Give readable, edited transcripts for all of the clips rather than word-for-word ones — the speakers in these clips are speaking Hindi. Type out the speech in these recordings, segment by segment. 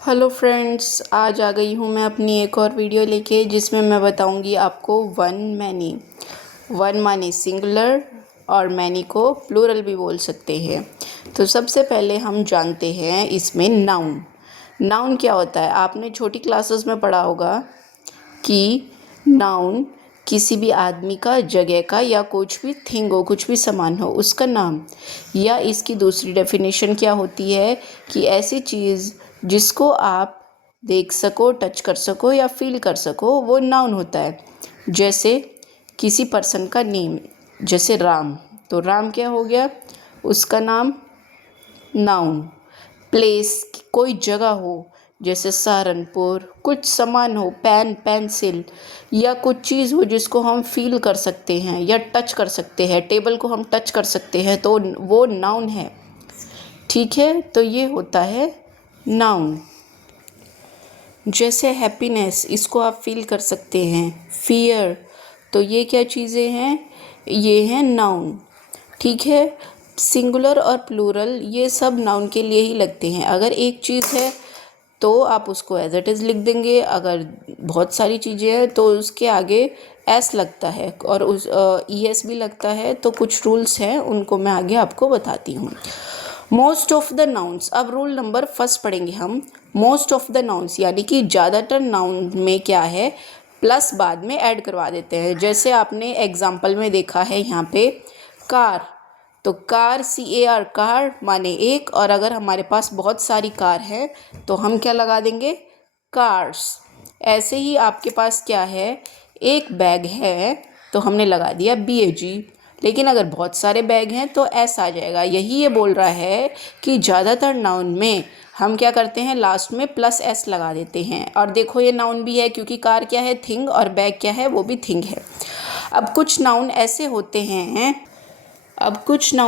हेलो फ्रेंड्स, आज आ गई हूँ मैं अपनी एक और वीडियो लेके जिसमें मैं बताऊँगी आपको वन माने सिंगुलर और मैनी को प्लूरल भी बोल सकते हैं। तो सबसे पहले हम जानते हैं इसमें नाउन क्या होता है। आपने छोटी क्लासेस में पढ़ा होगा कि नाउन किसी भी आदमी का, जगह का या कुछ भी थिंग हो, कुछ भी सामान हो, उसका नाम। या इसकी दूसरी डेफिनेशन क्या होती है कि ऐसी चीज़ जिसको आप देख सको, टच कर सको या फील कर सको, वो नाउन होता है। जैसे किसी पर्सन का नेम, जैसे राम, तो राम क्या हो गया, उसका नाम नाउन। प्लेस, कोई जगह हो, जैसे सहारनपुर, कुछ सामान हो, पेन, पेंसिल या कुछ चीज़ हो जिसको हम फील कर सकते हैं या टच कर सकते हैं, टेबल को हम टच कर सकते हैं, तो वो नाउन है। ठीक है, तो ये होता है नाउन। जैसे हैप्पीनेस, इसको आप फील कर सकते हैं। फियर, तो ये क्या चीज़ें हैं, ये हैं नाउन। ठीक है, सिंगुलर और प्लूरल ये सब नाउन के लिए ही लगते हैं। अगर एक चीज़ है तो आप उसको एज इट इज़ लिख देंगे, अगर बहुत सारी चीज़ें हैं तो उसके आगे एस लगता है और उस ई एस भी लगता है। तो कुछ रूल्स हैं, उनको मैं आगे आपको बताती हूँ। मोस्ट ऑफ द नाउन्स, अब रूल नंबर फर्स्ट पढ़ेंगे हम। मोस्ट ऑफ द नाउन्स यानी कि ज़्यादातर नाउन में क्या है, प्लस बाद में ऐड करवा देते हैं। जैसे आपने एग्जाम्पल में देखा है यहाँ पे कार, तो कार CAR, कार माने एक, और अगर हमारे पास बहुत सारी कार है तो हम क्या लगा देंगे, कार्स। ऐसे ही आपके पास क्या है, एक बैग है तो हमने लगा दिया BAG। लेकिन अगर बहुत सारे बैग हैं तो एस आ जाएगा। यही ये बोल रहा है कि ज़्यादातर नाउन में हम क्या करते हैं, लास्ट में प्लस एस लगा देते हैं। और देखो ये नाउन भी है क्योंकि कार क्या है, थिंग, और बैग क्या है, वो भी थिंग है। अब कुछ नाउन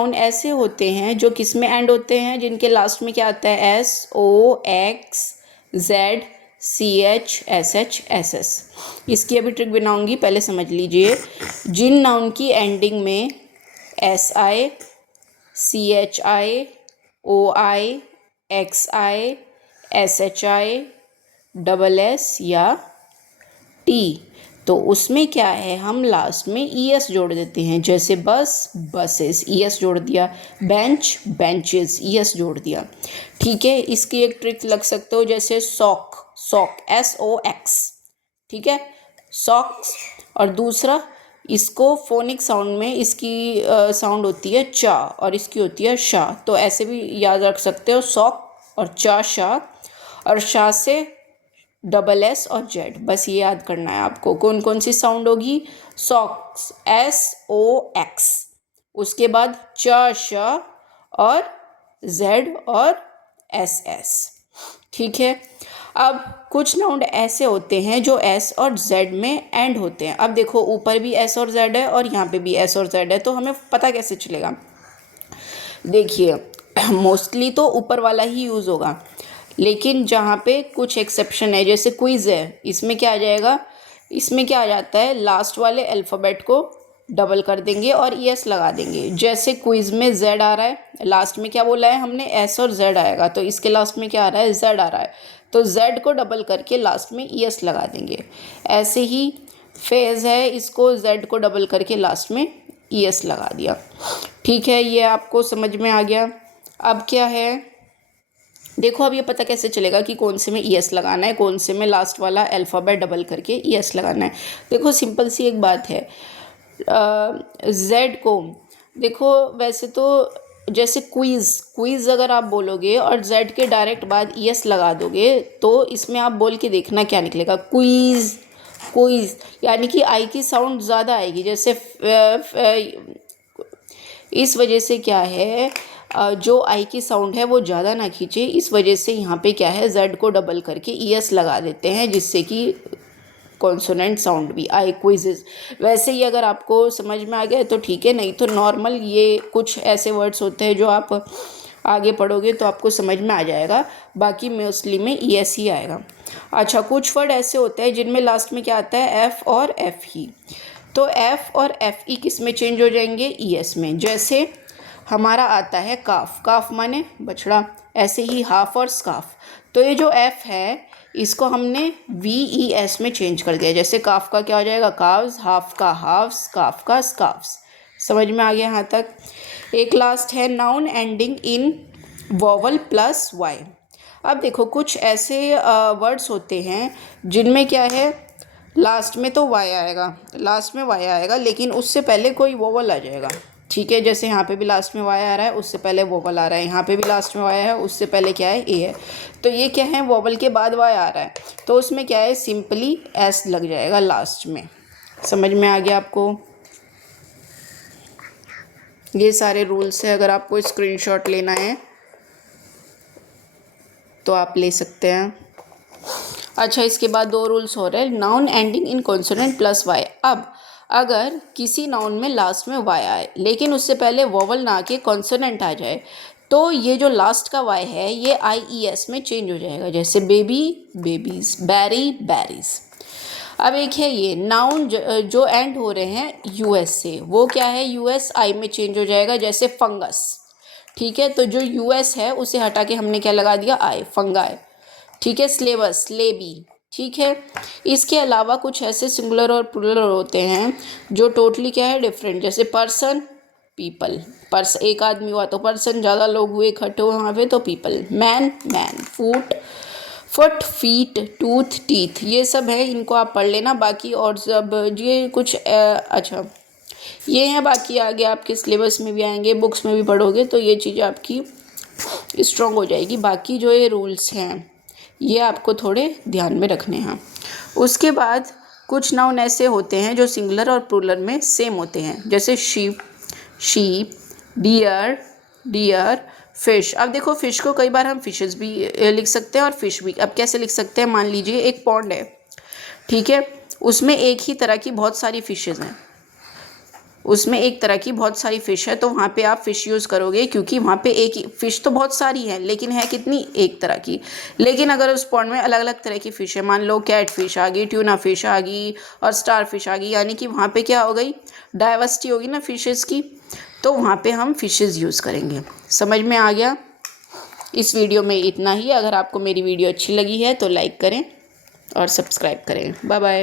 ऐसे होते हैं जो किस में एंड होते हैं, जिनके लास्ट में क्या आता है, SOX ZCH SS। इसकी अभी ट्रिक बनाऊंगी, पहले समझ लीजिए। जिन नाउन की एंडिंग में SI CHI OI XI SHI SS या T, तो उसमें क्या है, हम लास्ट में ES जोड़ देते हैं। जैसे बस, बसेस, ES जोड़ दिया। बेंच, बेंचेस, ES जोड़ दिया। ठीक है, इसकी एक ट्रिक लग सकते हो, जैसे सॉक, SOX। ठीक है, सॉक्स। और दूसरा, इसको फोनिक साउंड में इसकी साउंड होती है चा और इसकी होती है शाह, तो ऐसे भी याद रख सकते हो, सॉक और चा शाह, और शाह से SS और Z। बस ये याद करना है आपको, कौन कौन सी साउंड होगी, सॉक्स SOX, उसके बाद च श और Z और SS। ठीक है, अब कुछ नाउन ऐसे होते हैं जो S और Z में एंड होते हैं। अब देखो ऊपर भी S और Z है और यहाँ पे भी S और Z है, तो हमें पता कैसे चलेगा। देखिए मोस्टली तो ऊपर वाला ही यूज़ होगा, लेकिन जहाँ पे कुछ एक्सेप्शन है, जैसे क्विज़ है, इसमें क्या आ जाएगा, इसमें क्या आ जाता है, लास्ट वाले अल्फ़ाबेट को डबल कर देंगे और ES लगा देंगे। जैसे क्विज़ में Z आ रहा है, लास्ट में क्या बोला है हमने, S और Z आएगा, तो इसके लास्ट में क्या आ रहा है, Z आ रहा है, तो Z को डबल करके लास्ट में ES लगा देंगे। ऐसे ही फेज़ है, इसको Z को डबल करके लास्ट में ES लगा दिया। ठीक है, ये आपको समझ में आ गया। अब क्या है, देखो अब ये पता कैसे चलेगा कि कौन से में ES लगाना है, कौन से में लास्ट वाला अल्फ़ाबेट डबल करके ES लगाना है। देखो सिंपल सी एक बात है, Z को देखो, वैसे तो जैसे क्विज़ अगर आप बोलोगे और Z के डायरेक्ट बाद ES लगा दोगे तो इसमें आप बोल के देखना क्या निकलेगा, क्विज़, यानी कि आई की साउंड ज़्यादा आएगी। जैसे इस वजह से क्या है, जो आई की साउंड है वो ज़्यादा ना खींचे, इस वजह से यहाँ पे क्या है, Z को डबल करके ES लगा देते हैं, जिससे कि कॉन्सोनेंट साउंड भी आए, क्विज़। वैसे ही अगर आपको समझ में आ गया तो ठीक है, नहीं तो नॉर्मल ये कुछ ऐसे वर्ड्स होते हैं जो आप आगे पढ़ोगे तो आपको समझ में आ जाएगा, बाकी मोस्टली में ES ही आएगा। अच्छा, कुछ वर्ड ऐसे होते हैं जिनमें लास्ट में क्या आता है, F और FE, तो F और FE किस में चेंज हो जाएंगे, ES में। जैसे हमारा आता है काफ, काफ माने बछड़ा, ऐसे ही हाफ और स्काफ। तो ये जो एफ है इसको हमने VES में चेंज कर दिया। जैसे काफ का क्या हो जाएगा, काव्स, हाफ का हाफ्स, काफ का स्काफ्स। समझ में आ गया यहाँ तक। एक लास्ट है noun ending in vowel plus Y. अब देखो कुछ ऐसे वर्ड्स होते हैं जिनमें क्या है, लास्ट में तो वाई आएगा, लास्ट में वाई आएगा, लेकिन उससे पहले कोई वोवल आ जाएगा। ठीक है, जैसे यहाँ पे भी लास्ट में वाई आ रहा है, उससे पहले वोवल आ रहा है, यहाँ पे भी लास्ट में वाई है, उससे पहले क्या है, ए है। तो ये क्या है, वोवल के बाद वाई आ रहा है, तो उसमें क्या है, सिंपली एस लग जाएगा लास्ट में। समझ में आ गया आपको। ये सारे रूल्स है, अगर आपको स्क्रीनशॉट लेना है तो आप ले सकते हैं। अच्छा, इसके बाद 2 रूल्स हो रहे हैं। Noun ending in consonant plus Y. अब अगर किसी नाउन में लास्ट में वाई आए लेकिन उससे पहले वोवल ना आके कॉन्सोनेंट आ जाए, तो ये जो लास्ट का वाई है ये IES में चेंज हो जाएगा। जैसे बेबी, बेबीज, बैरी, बैरीज। अब एक है ये नाउन जो एंड हो रहे हैं US से, वो क्या है, USI में चेंज हो जाएगा। जैसे फंगस, ठीक है, तो जो US है उसे हटा के हमने क्या लगा दिया, आई, फंगाई। ठीक है, स्लेवस, स्लेबी। ठीक है, इसके अलावा कुछ ऐसे सिंगुलर और प्लूरल होते हैं जो टोटली क्या है, डिफरेंट। जैसे पर्सन, पीपल, पर्स एक आदमी हुआ तो पर्सन, ज़्यादा लोग हुए इकट्ठे हुए वहाँ पे तो people. Man, man. Foot, foot, feet, tooth, teeth, ये सब है, इनको आप पढ़ लेना। बाकी और सब ये कुछ अच्छा ये हैं, बाकी आगे आपके सिलेबस में भी आएंगे, बुक्स में भी पढ़ोगे तो ये चीज़ आपकी स्ट्रॉन्ग हो जाएगी। बाकी जो ये रूल्स हैं ये आपको थोड़े ध्यान में रखने हैं। उसके बाद कुछ नाउन ऐसे होते हैं जो सिंगुलर और प्लूरल में सेम होते हैं। जैसे sheep, sheep, deer, deer, fish. अब देखो फिश को कई बार हम फिशेस भी लिख सकते हैं और फिश भी। अब कैसे लिख सकते हैं, मान लीजिए एक पॉन्ड है, ठीक है, उसमें एक ही तरह की बहुत सारी फिशेस हैं, उसमें एक तरह की बहुत सारी फ़िश है, तो वहाँ पे आप फ़िश यूज़ करोगे, क्योंकि वहाँ पे एक ही फ़िश तो बहुत सारी है लेकिन है कितनी, एक तरह की। लेकिन अगर उस पॉन्ड में अलग अलग तरह की फ़िश है, मान लो कैट फ़िश आ गई, ट्यूना फ़िश आ गई और स्टार फिश आ गई, यानी कि वहाँ पे क्या हो गई, डाइवर्सिटी होगी ना फ़िशेज़ की, तो वहाँ पर हम फ़िशेज़ यूज़ करेंगे। समझ में आ गया। इस वीडियो में इतना ही। अगर आपको मेरी वीडियो अच्छी लगी है तो लाइक करें और सब्सक्राइब करें। Bye bye.